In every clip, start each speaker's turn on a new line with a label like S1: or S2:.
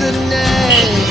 S1: the name.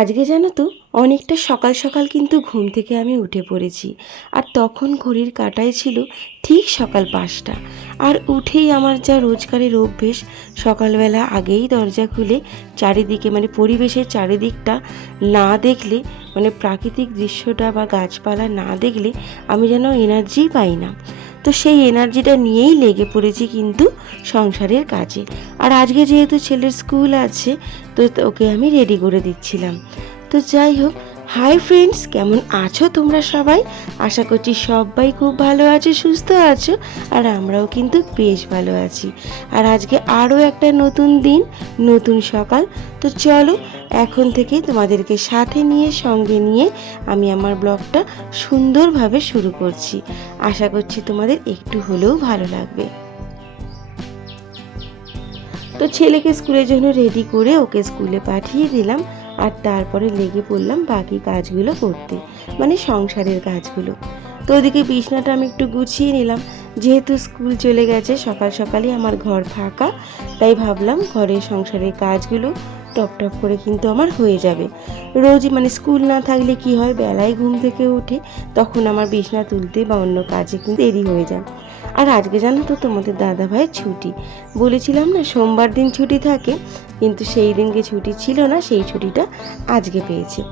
S2: আজকে জানো তো, অনেকটা সকাল সকাল কিন্তু ঘুম থেকে আমি উঠে পড়েছি। আর তখন ঘড়ির কাটায় ছিল ঠিক সকাল পাঁচটা। আর উঠেই আমার যা রোজকারের অভ্যেস, সকালবেলা আগেই দরজা খুলে চারিদিকে মানে পরিবেশের চারিদিকটা না দেখলে মানে প্রাকৃতিক দৃশ্যটা বা গাছপালা না দেখলে আমি যেন এনার্জি পাই না। তো সেই এনার্জিটা নিয়েই লেগে পড়েছি কিন্তু সংসারের কাজে। আর আজকে যেহেতু ছেলের স্কুল আছে, তো ওকে আমি রেডি করে দিচ্ছিলাম। তো যাই হোক হাই ফ্রেন্ডস কেমন আছো তোমরা সবাই? আশা করছি সবাই খুব ভালো আছো, সুস্থ আছো, আর আমরাও কিন্তু বেশ ভালো আছি। আর আজকে আরও একটা নতুন দিন, নতুন সকাল। তো চলো এখন থেকে তোমাদেরকে সাথে নিয়ে, সঙ্গে নিয়ে আমি আমার ব্লগটা সুন্দরভাবে শুরু করছি। আশা করছি তোমাদের একটু হলেও ভালো লাগবে। তো ছেলেকে স্কুলের জন্য রেডি করে ওকে স্কুলে পাঠিয়ে দিলাম আর তারপরে লেগে পড়লাম বাকি কাজগুলো করতে মানে সংসারের কাজগুলো। তো ওদিকে বিছনাটা আমি একটু গুছিয়ে নিলাম। যেহেতু স্কুল চলে গেছে, সকাল সকালই আমার ঘর ফাঁকা, তাই ভাবলাম ঘরের সংসারের কাজগুলো টপ টপ করে কিন্তু আমার হয়ে যাবে। রোজই মানে স্কুল না থাকলে কি হয়? বেলায় ঘুম থেকে উঠে তখন আমার বিছনা তুলতে বা অন্য কাজে কিন্তু দেরি হয়ে যায়। আর আজকে জানো তো তোমাদের দাদা ভাইয়ের ছুটি। বলেছিলাম না, সোমবার দিন ছুটি থাকে, কিন্তু সেই দিনকে ছুটি ছিল না, সেই ছুটিটা আজকে পেয়েছে।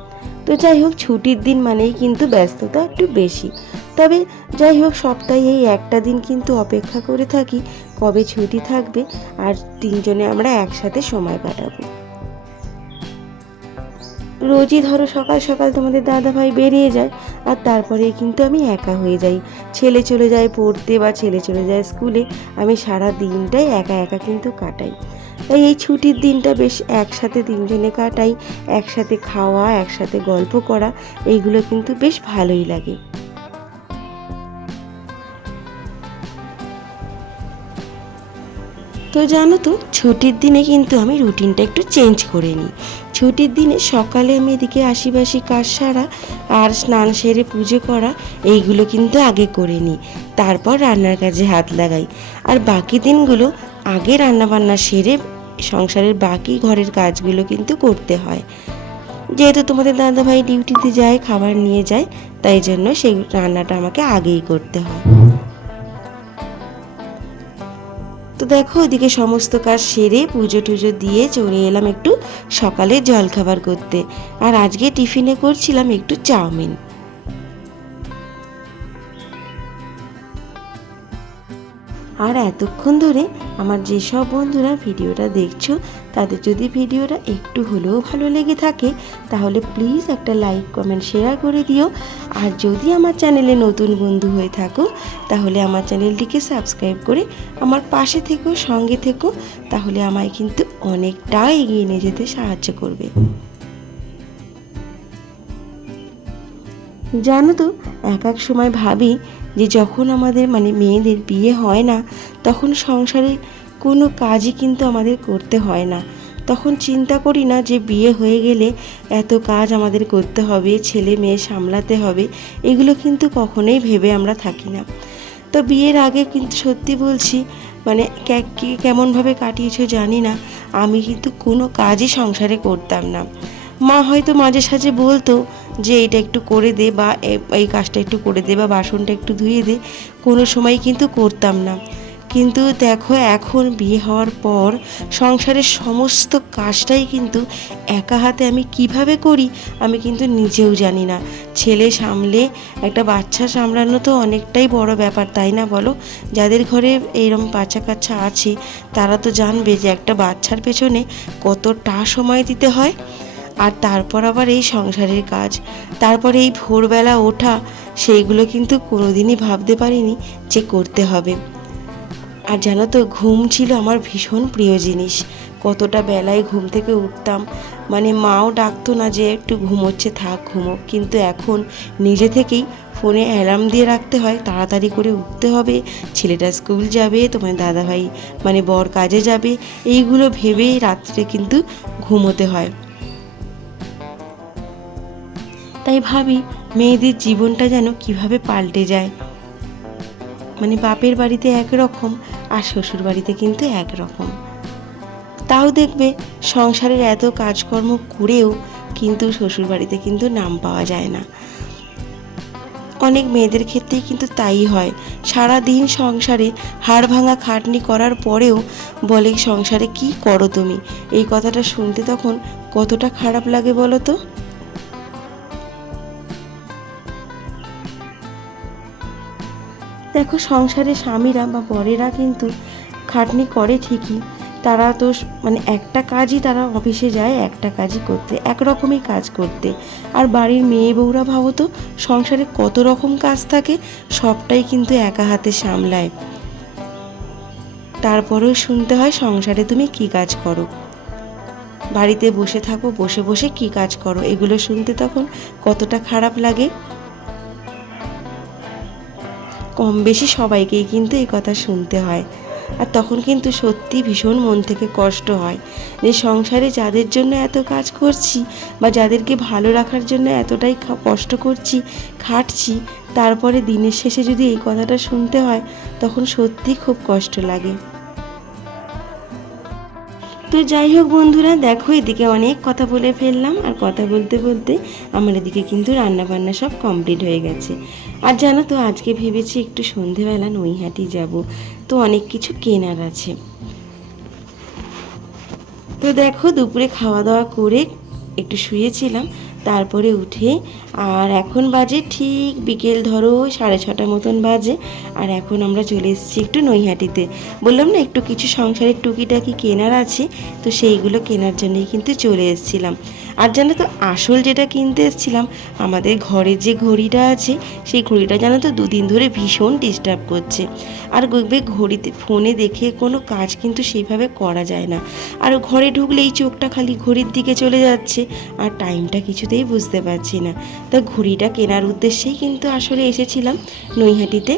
S2: তো যাই হোক, ছুটির দিন মানেই কিন্তু ব্যস্ততা একটু বেশি। তবে যাই হোক, সপ্তাহে এই একটা দিন কিন্তু অপেক্ষা করে থাকি কবে ছুটি থাকবে, আর তিনজনে আমরা একসাথে সময় কাটাবো। রোজই ধরো সকাল সকাল তোমাদের দাদা ভাই বেরিয়ে যায়, আর তারপরে কিন্তু আমি একা হয়ে যাই। ছেলে চলে যায় পড়তে বা ছেলে চলে যায় স্কুলে, আমি সারা দিনটাই একা একা কিন্তু কাটাই। তাই এই ছুটির দিনটা বেশ একসাথে তিনজনে কাটাই, একসাথে খাওয়া, একসাথে গল্প করা, এইগুলো কিন্তু বেশ ভালোই লাগে। তো জানো তো, ছুটির দিনে কিন্তু আমি রুটিনটা একটু চেঞ্জ করে নিই। ছুটির দিনে সকালে আমি এদিকে আশিবাসি কাজ সারা আর স্নান সেরে পুজো করা, এইগুলো কিন্তু আগে করে নিই। তারপর রান্নার কাজে হাত লাগাই। আর বাকি দিনগুলো আগে রান্নাবান্না সেরে সংসারের বাকি ঘরের কাজগুলো কিন্তু করতে হয়। যেহেতু তোমাদের দাদাভাই ডিউটিতে যায়, খাবার নিয়ে যায়, তাই জন্য সেই রান্নাটা আমাকে আগেই করতে হয়। তো দেখো ওইদিকে সমস্ত কাজ সেরে পুজো টুজো দিয়ে চলে এলাম একটু সকালে জলখাবার করতে। আর আজকে টিফিনে করছিলাম একটু চাউমিন। আর এতক্ষণ ধরে আমার যেসব বন্ধুরা ভিডিওটা দেখছ, তাদের যদি ভিডিওটা একটু হলেও ভালো লেগে থাকে, তাহলে প্লিজ একটা লাইক কমেন্ট শেয়ার করে দিও। আর যদি আমার চ্যানেলে নতুন বন্ধু হয়ে থাকো, তাহলে আমার চ্যানেলটিকে সাবস্ক্রাইব করে আমার পাশে থেকো, সঙ্গে থেকো, তাহলে আমায় কিন্তু অনেকটা এগিয়ে নিয়ে যেতে সাহায্য করবে। জানো তো, এক এক সময় ভাবি যে যখন আমাদের মানে মেয়েদের বিয়ে হয় না, তখন সংসারে কোনো কাজই কিন্তু আমাদের করতে হয় না। তখন চিন্তা করি না যে বিয়ে হয়ে গেলে এত কাজ আমাদের করতে হবে, ছেলে মেয়ে সামলাতে হবে, এগুলো কিন্তু কখনোই ভেবে আমরা থাকি না। তো বিয়ের আগে কিন্তু সত্যি বলছি মানে কেমনভাবে কাটিয়েছো জানি না, আমি কিন্তু কোনো কাজই সংসারে করতাম না। মা হয়তো মাঝে সাঝে বলতো যে এটা একটু করে দে বা এই কাজটা একটু করে দে বা বাসনটা একটু ধুয়ে দে, কোনো সময় কিন্তু করতাম না। কিন্তু দেখো এখন বিয়ে হওয়ার পর সংসারের সমস্ত কাজটাই কিন্তু একা হাতে আমি কীভাবে করি, আমি কিন্তু নিজেও জানি না। ছেলে সামলে, একটা বাচ্চা সামলানো তো অনেকটাই বড় ব্যাপার, তাই না বলো? যাদের ঘরে এইরকম বাচ্চা কাচ্চা আছে, তারা তো জানবে যে একটা বাচ্চার পেছনে কতটা সময় দিতে হয়। আর তারপর আবার এই সংসারের কাজ। তারপরে এই ভোরবেলা ওঠা, সেইগুলো কিন্তু কোনোদিনই ভাবতে পারিনি যে করতে হবে। আর জানো তো, ঘুম ছিল আমার ভীষণ প্রিয় জিনিস। কতটা বেলায় ঘুম থেকে উঠতাম। মানে মাও ডাকতো না যে, একটু ঘুমোচ্ছে, থাক, ঘুমো। কিন্তু এখন নিজে থেকেই ফোনে অ্যালার্ম দিয়ে রাখতে হয়, তাড়াতাড়ি করে উঠতে হবে, ছেলেটা স্কুল যাবে, তোমার দাদাভাই মানে বর কাজে যাবে। এইগুলো ভেবেই রাত্রে কিন্তু ঘুমোতে হয়। তাই ভাবি মেয়েদের জীবনটা যেন কীভাবে পাল্টে যায়। মানে বাপের বাড়িতে একরকম আর শ্বশুর বাড়িতে কিন্তু একরকম। তাও দেখবে সংসারের এত কাজকর্ম করেও কিন্তু শ্বশুর বাড়িতে কিন্তু নাম পাওয়া যায় না। অনেক মেয়েদের ক্ষেত্রেই কিন্তু তাই হয়। সারা দিন সংসারে হাড় ভাঙা খাটনি করার পরেও বলে, সংসারে কি করো তুমি? এই কথাটা শুনতে তখন কতটা খারাপ লাগে বলো তো? দেখো সংসারে স্বামীরা বা বরেরা কিন্তু খাটনি করে ঠিকই। তারা তো মানে একটা কাজই তারা অফিসে যায়, একটা কাজই করতে, একরকমই কাজ করতে। আর বাড়ির মেয়ে বউরা ভাবো তো, সংসারে কত রকম কাজ থাকে, সবটাই কিন্তু একা হাতে সামলায়। তারপরেও শুনতে হয়, সংসারে তুমি কি কাজ করো? বাড়িতে বসে থাকো, বসে বসে কি কাজ করো? এগুলো শুনতে তখন কতটা খারাপ লাগে। কম বেশি সবাইকেই কিন্তু এই কথা শুনতে হয়। আর তখন কিন্তু সত্যি ভীষণ মন থেকে কষ্ট হয় যে সংসারে যাদের জন্য এত কাজ করছি বা যাদেরকে ভালো রাখার জন্য এতটাই কষ্ট করছি, খাটছি, তারপরে দিনের শেষে যদি এই কথাটা শুনতে হয়, তখন সত্যি খুব কষ্ট লাগে। তো যাই হোক বন্ধুরা, দেখো এদিকে অনেক কথা বলে ফেললাম। আর কথা বলতে বলতে আমার এদিকে কিন্তু রান্না বান্না সব কমপ্লিট হয়ে গেছে। আর জানো তো, আজকে ভেবেছি একটু সন্ধেবেলা নৈহাটি যাব। তো অনেক কিছু কেনার আছে। তো দেখো, দুপুরে খাওয়া দাওয়া করে একটু শুয়েছিলাম, তারপরে উঠে, আর এখন বাজে ঠিক বিকেল ধরো সাড়ে ছটা মতন বাজে, আর এখন আমরা চলে এসেছি একটু নৈহাটিতে। বললাম না, একটু কিছু সংসারের টুকিটাকি কেনার আছে, তো সেইগুলো কেনার জন্যই কিন্তু চলে এসেছিলাম। আর জানো তো, আসল যেটা কিনতে এসেছিলাম, আমাদের ঘরের যে ঘড়িটা আছে, সেই ঘড়িটা জানো তো দুদিন ধরে ভীষণ ডিস্টার্ব করছে। আর ঘড়িতে, ফোনে দেখে কোনো কাজ কিন্তু সেইভাবে করা যায় না। আর ঘরে ঢুকলেই চোখটা খালি ঘড়ির দিকে চলে যাচ্ছে, আর টাইমটা কিছুতেই বুঝতে পারছি না। তা ঘড়িটা কেনার উদ্দেশ্যেই কিন্তু আসলে এসেছিলাম নৈহাটিতে।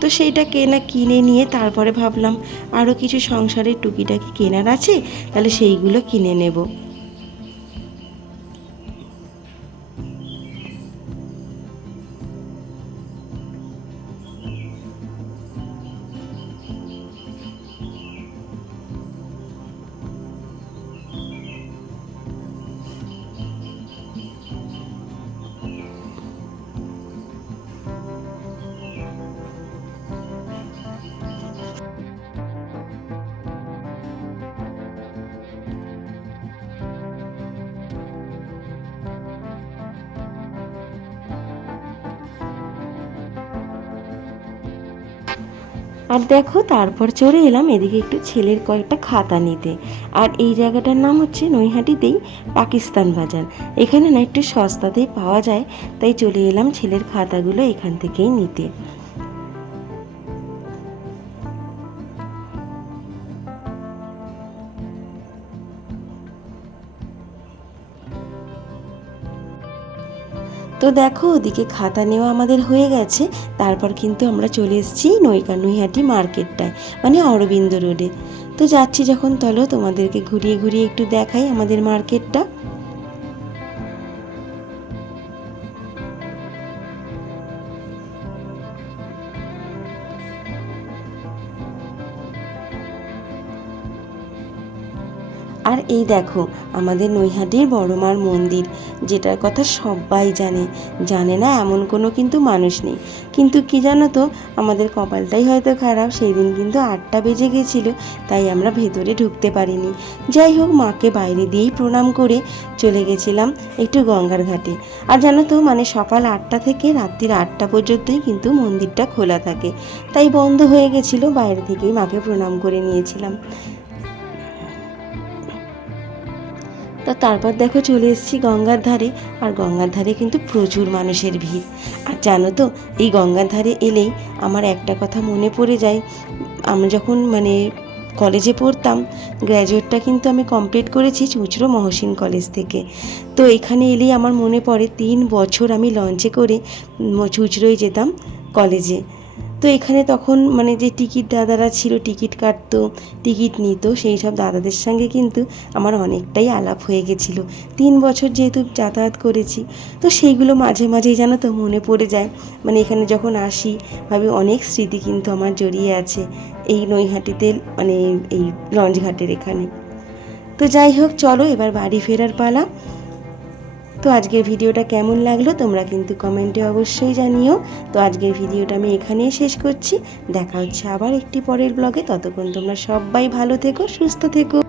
S2: তো সেইটা কেনা, কিনে নিয়ে তারপরে ভাবলাম আরও কিছু সংসারের টুকিটাকি কেনার আছে, তাহলে সেইগুলো কিনে নেব। আর দেখো, তারপর চলে এলাম এদিকে একটু ছেলের কয়েকটা খাতা নিতে। আর এই জায়গাটার নাম হচ্ছে নৈহাটিতেই পাকিস্তান বাজার। এখানে না একটু সস্তাতেই পাওয়া যায়, তাই চলে এলাম ছেলের খাতাগুলো এখান থেকেই নিতে। তো দেখো, ওদিকে খাতা নেওয়া আমাদের হয়ে গেছে। তারপর কিন্তু আমরা চলে এসেছি নৈকা নৈহাটি মার্কেটটায় মানে অরবিন্দ রোডে। তো যাচ্ছি যখন তলো তোমাদেরকে ঘুরিয়ে ঘুরিয়ে একটু দেখাই আমাদের মার্কেটটা। এই দেখো, আমাদের নৈহাটির বড়মার মন্দির, যেটার কথা সবাই জানে। জানে না এমন কোনো কিন্তু মানুষ নেই। কিন্তু কি জানো তো, আমাদের কপালটাই হয়তো খারাপ সেই দিন কিন্তু আটটা বেজে গেছিল, তাই আমরা ভেতরে ঢুকতে পারিনি। যাই হোক, মাকে বাইরে দিয়েই প্রণাম করে চলে গেছিলাম একটু গঙ্গার ঘাটে। আর জানো তো মানে সকাল আটটা থেকে রাত্রির আটটা পর্যন্তই কিন্তু মন্দিরটা খোলা থাকে। তাই বন্ধ হয়ে গেছিল, বাইরে থেকেই মাকে প্রণাম করে নিয়েছিলাম। তো তারপর দেখো চলে এসেছি গঙ্গার ধারে। আর গঙ্গার ধারে কিন্তু প্রচুর মানুষের ভিড়। আর জানো তো, এই গঙ্গার ধারে এলেই আমার একটা কথা মনে পড়ে যায়। আমি যখন মানে কলেজে পড়তাম, গ্র্যাজুয়েটটা কিন্তু আমি কমপ্লিট করেছি চুঁচড়ো মহসিন কলেজ থেকে। তো এখানে এলেই আমার মনে পড়ে, তিন বছর আমি লঞ্চে করে চুঁচড়োয় যেতাম কলেজে। তো এখানে তখন মানে যে টিকিট দাদারা ছিল, টিকিট কাটতো, টিকিট নিত, সেই সব দাদাদের সঙ্গে কিন্তু আমার অনেকটাই আলাপ হয়ে গেছিল। তিন বছর যেহেতু যাতায়াত করেছি, তো সেইগুলো মাঝে মাঝেই জানো তো মনে পড়ে যায়। মানে এখানে যখন আসি, ভাবি অনেক স্মৃতি কিন্তু আমার জড়িয়ে আছে এই নৈহাটিতে মানে এই লঞ্চঘাটের এখানে। তো যাই হোক, চলো এবার বাড়ি ফেরার পালা। তো আজকের ভিডিওটা কেমন লাগল তোমরা কিন্তু কমেন্টে অবশ্যই জানিও। তো আজকের ভিডিওটা আমি এখানেই শেষ করছি। দেখা হচ্ছে আবার একটি পরের ব্লগে। ততক্ষণ তোমরা সবাই ভালো থেকো, সুস্থ থেকো।